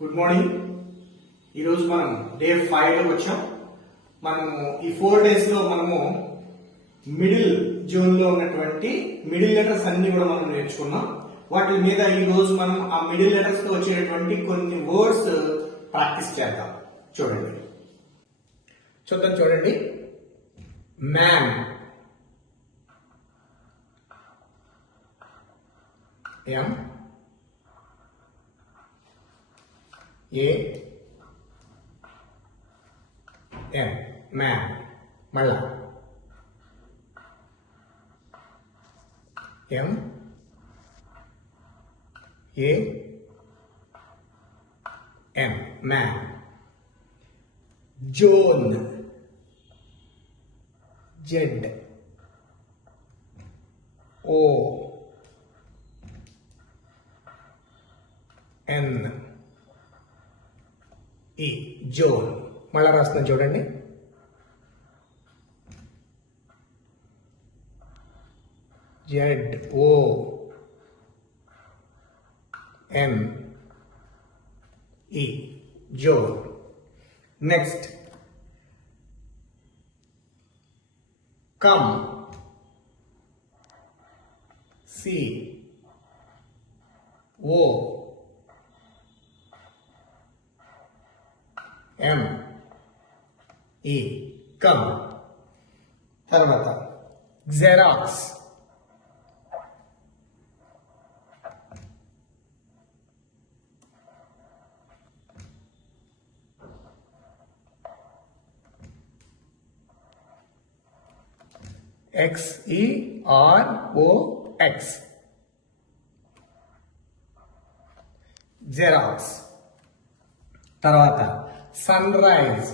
Good morning. ఈరోజు మనం డే 5 వచ్చాం. మనము ఈ 4 days లో మనము మిడిల్ జోన్ లో ఉన్నటువంటి మిడిల్ లెటర్స్ అన్ని కూడా మనం నేర్చుకున్నాం. వాటి మీద ఈ రోజు మనం ఆ మిడిల్ లెటర్స్ తో వచ్చేటటువంటి కొన్ని వర్డ్స్ ప్రాక్టీస్ చేద్దాం. చూడండి. Man, M A M, man. మళ్ళా M A M, man. Zone, Z O N E, zone. మళ్ళా రాస్తున్నా చూడండి. Z O N E, zone. Next come, C O M E, come. తర్వాత xerox, X E R O X, xerox. తర్వాత sunrise,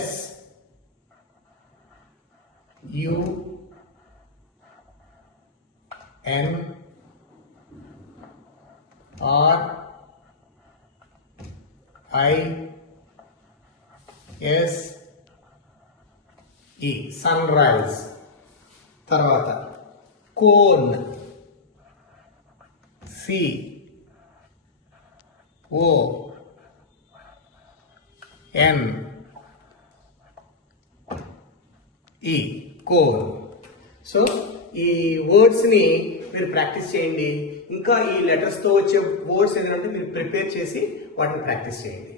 S U N R I S E, sunrise. తర్వాత cone, C O N E, cone. So ఈ words ని మీరు ప్రాక్టీస్ చేయండి. ఇంకా ఈ లెటర్స్ తో వచ్చే వర్డ్స్ ఏంటంటే మీరు ప్రిపేర్ చేసి వాటిని ప్రాక్టీస్ చేయండి.